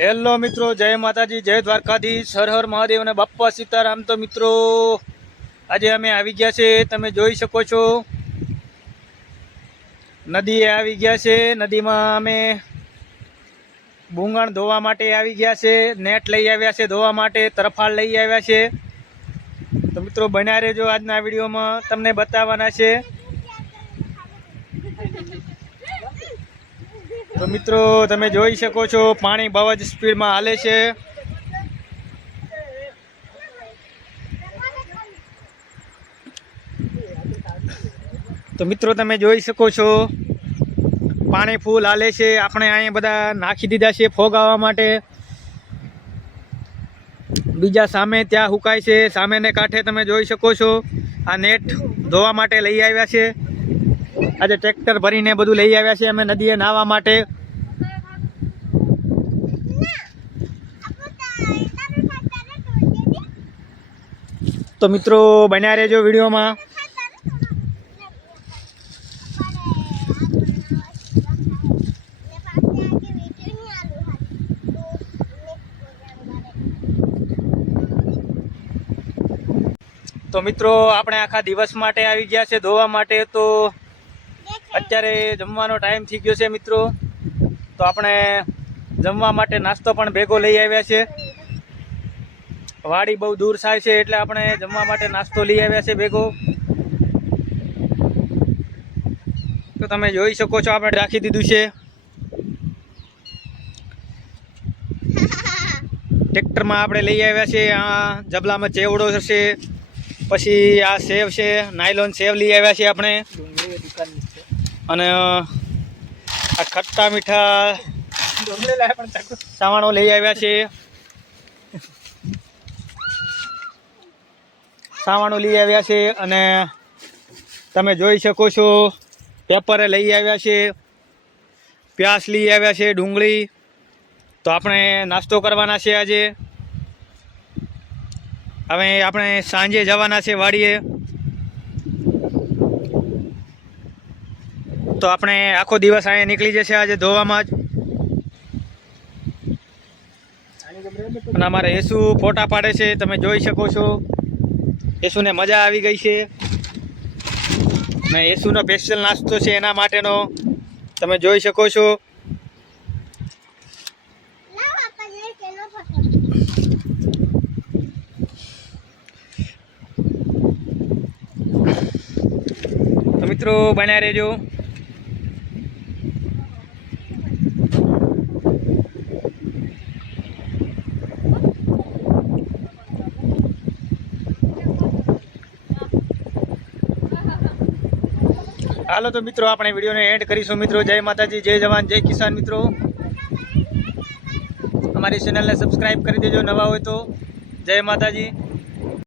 Hello મિત્રો, જય માતાજી, જય દ્વારકાધીશ, હર મહાદેવ અને બાપ્પા સીતારામ. તો મિત્રો, આજે અમે આવી ગયા છે, તમે જોઈ શકો છો. નદીએ આવી ગયા છે, નદીમાં અમે બુંગણ ધોવા માટે આવી ગયા છે, નેટ લઈ આવ્યા છે ધોવા માટે, તરફાળ લઈ આવ્યા છે. તો મિત્રો, બન્યા રહેજો આજના વિડીયોમાં, તમને બતાવવાના છે. તો મિત્રો, તમે જોઈ શકો છો, પાણી બહુ જ સ્પીડમાં હાલે છે. તો મિત્રો, તમે જોઈ શકો છો, પાણી ફૂલ હાલે છે. આપણે અહીંયા બધા નાખી દીધા છે ફોગાવા માટે. બીજા સામે ત્યાં હુકાય છે. સામેને કાંઠે તમે જોઈ શકો છો, આ નેટ ધોવા માટે લઈ આવ્યા છે. આજે ટ્રેક્ટર ભરીને બધું લઈ આવ્યા છે. અમે નદીએ નાહવા માટે. તો મિત્રો, બન્યા રહેજો વિડીયોમાં. તો મિત્રો, આપણે આખા દિવસ માટે આવી ગયા છે, ધોવા માટે. તો અત્યારે જમવાનો ટાઈમ થઈ ગયો છે, મિત્રો. તો આપણે જમવા માટે નાસ્તો પણ ભેગો લઈ આવ્યા છે. વાડી બહુ દૂર થાય છે એટલે આપણે જમવા માટે નાસ્તો લઈ આવ્યા છે ભેગો. તો તમે જોઈ શકો છો આપણે રાખી દીધું છે. ટ્રેક્ટરમાં આપણે લઈ આવ્યા છે આ જબલામાં ચેવડો છે પછી આ સેવ છે નાયલોન સેવ લઈ આવ્યા છે આપણે. અને આ ખટ્ટા મીઠા સામાનો લઈ આવ્યા છે. સામાનો લઈ આવ્યા છે અને તમે જોઈ શકો છો, પેપરે લઈ આવ્યા છે, પ્યાસ લઈ આવ્યા છે, ડુંગળી. તો આપણે નાસ્તો કરવાના છે આજે. હવે આપણે સાંજે જવાના છે વાડીએ. તો આપણે આખો દિવસ અહીંયા નીકળી જશે આજે ધોવામાં જ. અમારે એસુ ફોટા પાડે છે, તમે જોઈ શકો છો. યેસુને મજા આવી ગઈ છે. ને યેસુનો સ્પેશિયલ નાસ્તો છે એના માટેનો. તમે જોઈ શકો છો. મિત્રો, બન્યા રહેજો. હાલો તો મિત્રો, આપણે વિડીયોને એન્ડ કરીશું. મિત્રો, જય માતાજી, જય જવાન, જય કિસાન મિત્રો. અમારી ચેનલને સબસ્ક્રાઈબ કરી દેજો, નવા હોય તો. જય માતાજી.